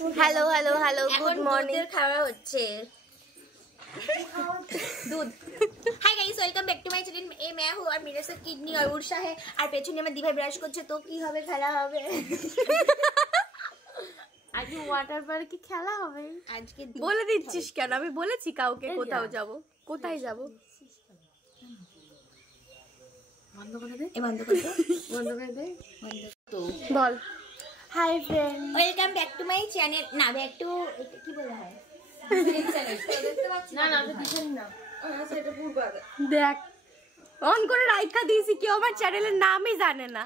Hello hello hello good morning खाওয়া হচ্ছে दूध। Hi guys, welcome back to my channel. मैं हूं और मेरे साथ किडनी और उर्षा है और পেছনে में দিভাই ব্রাশ করছে। তো কি হবে, খেলা হবে আজকে ওয়াটার পার্কে খেলা হবে। আজকে বলে দিচ্ছিস কেন? আমি বলেছি কাউকে কোথাও যাব। কোথায় যাব? বন্ধ করে দে। বন্ধ করে দে। বন্ধ করে দে। বন্ধ তো বল। Hi friend, welcome back to my channel. না, ব্যাক টু কি বলা হয়, না না আমি দিছেন না। সেটা পূর্বাদ দেখ অন করে রাইখা দিয়েছি, কেউ আমার চ্যানেলের নামই জানে না।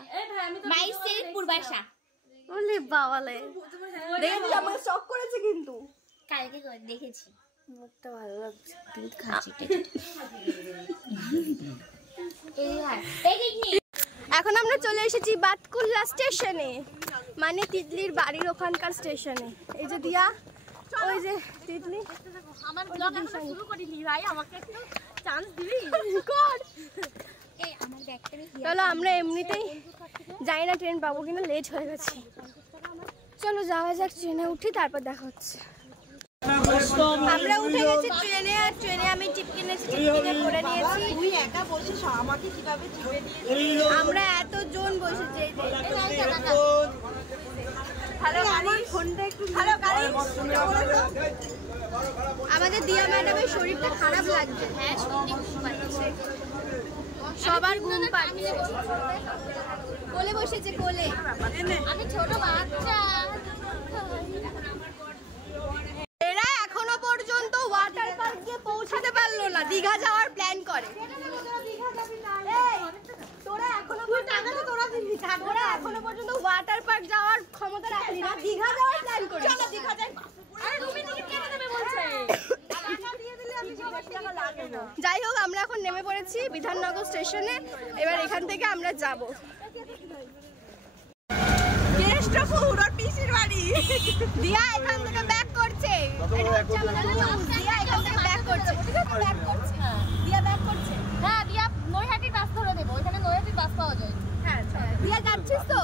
মাই সেলফ পূর্বাশা। ওলে বাবালে দেখি আমাকে শক করেছে কিন্তু কালকে দেখেছি, মুখটা ভালো লাগছে। দুধ খাচ্ছি। এখন আমরা চলে এসেছি বাতকুল্লা স্টেশনে, মানে তিতলির বাড়ির ওখানকার স্টেশনে। এই যে দিয়া, ওই যে তিতলি। আমার ব্লগ এখনো শুরু করিনি ভাই, আমাকে একটু চান্স দিবি? কর। এই আমার ব্যাগটা নিয়ে চলো আমরা এমনিতেই যাই না, ট্রেন পাবো কিনা, লেট হয়ে গেছে। চলো যাওয়া যাক, ট্রেনে উঠি, তারপর দেখা হচ্ছে। আমরা উঠে গেছি ট্রেনে, আর ট্রেনে আমি টিপ কিনেছি, টিপ কিনে করে নিয়েছি। তুই একা বসে আমাকে কিভাবে চিপে দিয়েছিস? আমরা এতজন বসেছি। এই যে হ্যালো আমার ফোনটা একটু হ্যালো গাড়ি। আমাদের দিয়া ম্যাডামের শরীরটা খারাপ লাগছে। হ্যাঁ, শরীরটা খুব পাচ্ছে, সবার ঘুম পাচ্ছে। কোলে বসেছে, কোলে। আমি ছোট বাচ্চা। এরা এখনো পর্যন্ত ওয়াটার পার্ক গিয়ে পৌঁছাতে পারলো না, দীঘা যাওয়ার প্ল্যান করে। এই, তোরা এখনো পর্যন্ত ওয়াটার পার্ক যাওয়ার ক্ষমতা রাখলি না, দীঘা যাওয়ার প্ল্যান করিস। চলো দীঘা যাই। যাই হোক, আমরা এখন নেমে পড়েছি বিধাননগর স্টেশনে। এবার এখান থেকে আমরা যাব কেষ্টপুর আর পিসির বাড়ি। দিয়া এখান থেকে ব্যাক করছে। এটা হচ্ছে আমাদের নিউজ। দিয়া এখান থেকে ব্যাক করছে। ব্যাক করছে। দিয়া ব্যাক করছে। হ্যাঁ, দিয়া নৈহাটির বাস ধরে দেবো, ওখানে নৈহাটির বাস পাওয়া যায়। হ্যাঁ দিয়া যাচ্ছিস তো?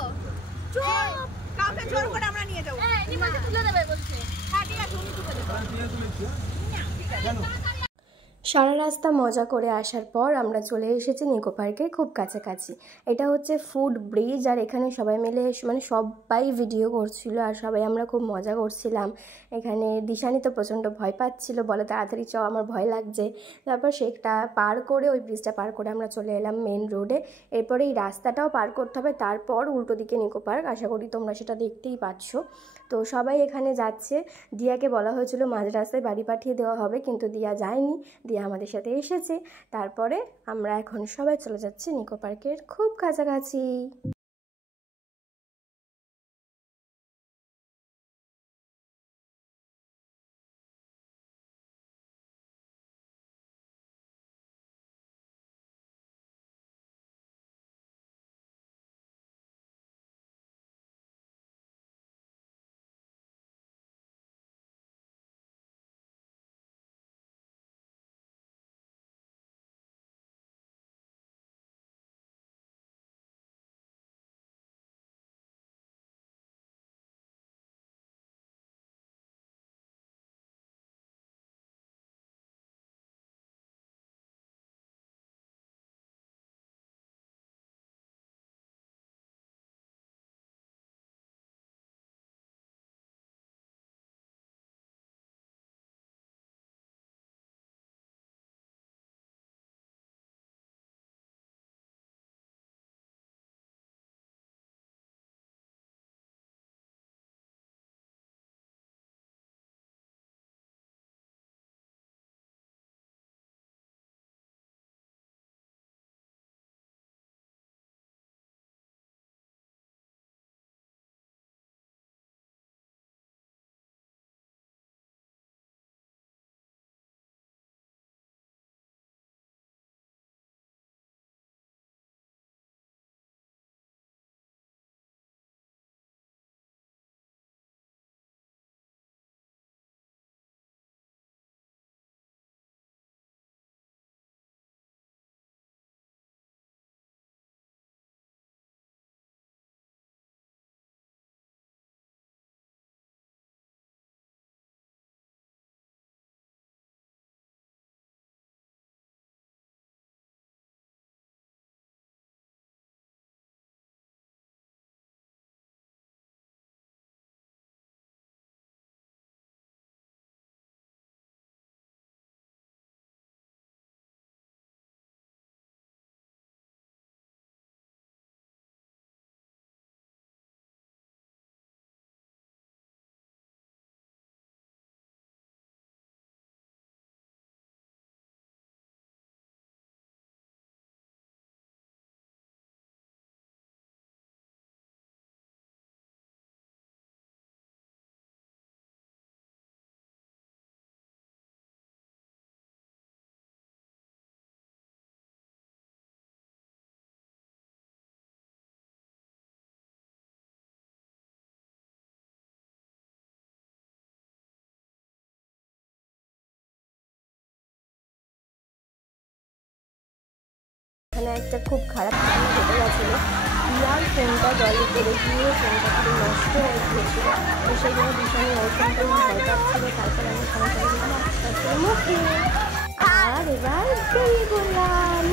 চুপ, কাউকে জোর করে আমরা নিয়ে যাবো। হ্যাঁ, এনি মাঝে তুলে দেবে বলছে। হ্যাঁ ঠিক আছে, তুমি তুলে দেবো। সারা রাস্তা মজা করে আসার পর আমরা চলে এসেছি নিকো পার্কের খুব কাছাকাছি। এটা হচ্ছে ফুড ব্রিজ, আর এখানে সবাই মিলে মানে সবাই ভিডিও করছিল আর সবাই আমরা খুব মজা করছিলাম। এখানে দিশানি তো প্রচণ্ড ভয় পাচ্ছিল, বলে তাড়াতাড়ি চ, আমার ভয় লাগছে। তারপর সেটা পার করে, ওই ব্রিজটা পার করে আমরা চলে এলাম মেন রোডে। এরপরে এই রাস্তাটাও পার করতে হবে, তারপর উল্টো দিকে নিকো পার্ক। আশা করি তোমরা সেটা দেখতেই পাচ্ছ। তো সবাই এখানে যাচ্ছে। দিয়াকে বলা হয়েছিল মাঝ রাস্তায় বাড়ি পাঠিয়ে দেওয়া হবে, কিন্তু দিয়া যায়নি, দিয়া আমাদের সাথে এসেছে। তারপরে আমরা এখন সবাই চলে যাচ্ছি নিকো পার্কের খুব কাছাকাছি। এখানে একটা খুব খারাপ ঘটনা ঘটে গেছিলো। ইয়ার ফোনটা জলে পড়ে গিয়ে ফোনটা পুরো নষ্ট হয়ে গিয়েছিল। তো সেই জন্য ভীষণ ওই ফোনটা ভয় পাচ্ছিলো। তারপর আমি সঙ্গে দিলাম আস্তে মুখে, আর এবার বেরিয়ে পড়লাম।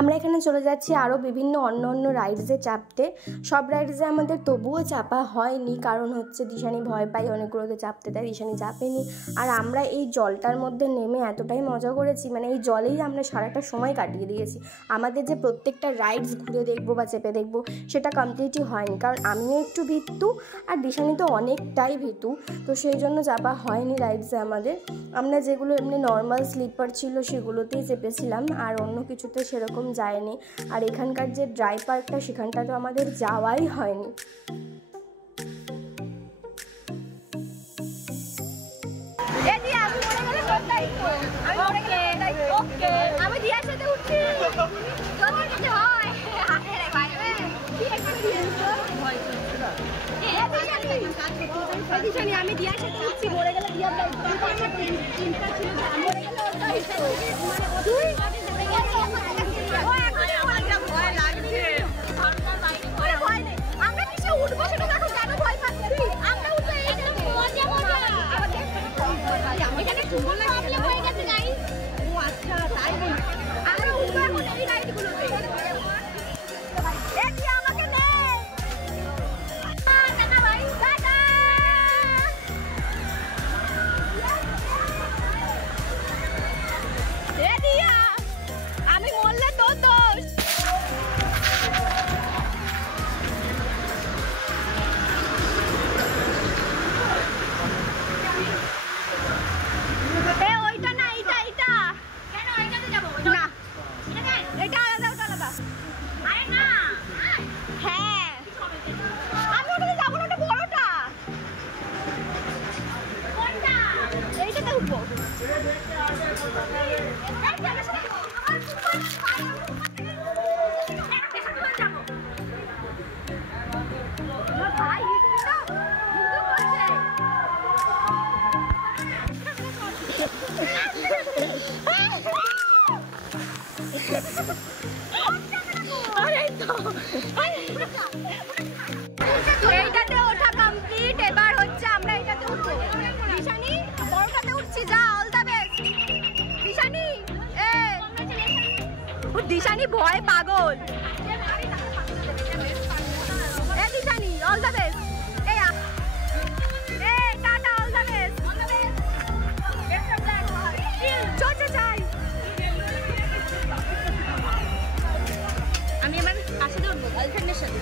আমরা এখানে চলে যাচ্ছি আরও বিভিন্ন অন্য রাইডসে চাপতে। সব রাইডসে আমাদের তবুও চাপা হয়নি, কারণ হচ্ছে দিশানি ভয় পাই অনেকগুলোতে চাপতে দেয়, দিশানি চাপেনি। আর আমরা এই জলটার মধ্যে নেমে এতটাই মজা করেছি, মানে এই জলেই আমরা সারাটা সময় কাটিয়ে দিয়েছি। আমাদের যে প্রত্যেকটা রাইডস ঘুরে দেখবো বা চেপে দেখবো সেটা কমপ্লিটই হয়নি, কারণ আমিও একটু ভীতু আর দিশানি তো অনেকটাই ভীতু। তো সেই জন্য চাপা হয়নি রাইডসে আমাদের। আমরা যেগুলো এমনি নর্মাল স্লিপার ছিল সেগুলোতেই চেপেছিলাম, আর অন্য কিছুতে সেরকম যায়নি। আর এখানকার যে ড্রাই পার্কটা সেখানটা তো আমাদের যাওয়াই হয়নি। আমি দিয়ার সাথে উঠছি, মরে গেলে দিয়ার চিন্তা ছিল মরে গেলে আমরা কিসে উঠবো সেটা দেখো, কেন ভয় পাচ্ছি আমরা উঠবো। এখানে সুন্দর প্রবলেম হয়ে গেছে গাইস। ও আচ্ছা তাই আমরা উঠবো এখন এই রাইডগুলোতে। আমাকে নে টাটা ভাই, টাটা। আমি মরলে তোর দোষ। ওইটা না, এইটা এইটা কেন এইটাতে যাব না, এটা আলাদা, ওটা আলাদা। আরে না, হ্যাঁ আমি ওটাতে যাব না, ওটা বড়টা। কোনটা? এইটাতে উঠবো। এইটাতে ওঠা কমপ্লিট, এবার হচ্ছে আমরা এটাতে উঠবো। দিশানি বড়টাতে উঠছি, যা, all the best Dishani. Dishani ভয় পাগল। Dishani all the best. Tata, all the best. আমি আমার আসলে উঠবো গার্লফ্রেন্ডের সাথে।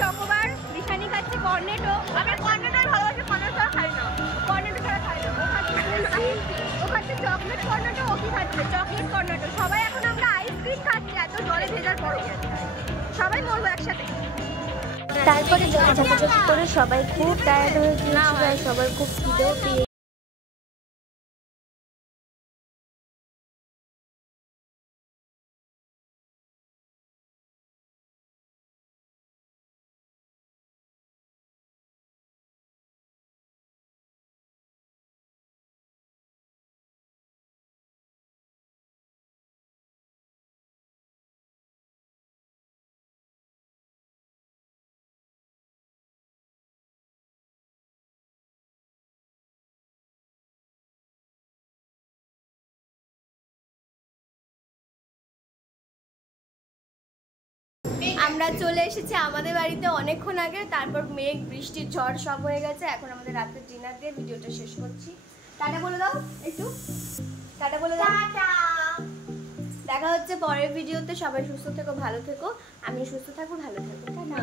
চকোবার, দিশানি খাচ্ছি কর্নেটো। আমি কর্নেটোই ভালোবাসি, কর্নেটো ছাড়া খাই না, কর্নেটো ছাড়া খাই না। ও খাচ্ছি খাচ্ছে চকলেট কর্নেটো, ও কি খাচ্ছে চকলেট কর্নেটো। সবাই এখন আমরা আইসক্রিম খাচ্ছি এত জলে ভেজার পরে, সবাই মরবো একসাথে। তারপরে জলে ঝাঁপাঝাঁপি করে সবাই খুব টায়ার্ড হয়ে গিয়েছিল আর সবার খুব খিদেও পেয়ে আমরা চলে এসেছি আমাদের বাড়িতে অনেকক্ষণ আগে। তারপর মেঘ বৃষ্টির ঝড় সব হয়ে গেছে। এখন আমাদের রাতের ডিনার দিয়ে ভিডিওটা শেষ করছি। টাটা বলে দাও, একটু টাটা বলে দাও। দেখা হচ্ছে পরের ভিডিওতে। সবাই সুস্থ থেকো, ভালো থেকো। আমি সুস্থ থাকবো, ভালো থাকবো। টাটা।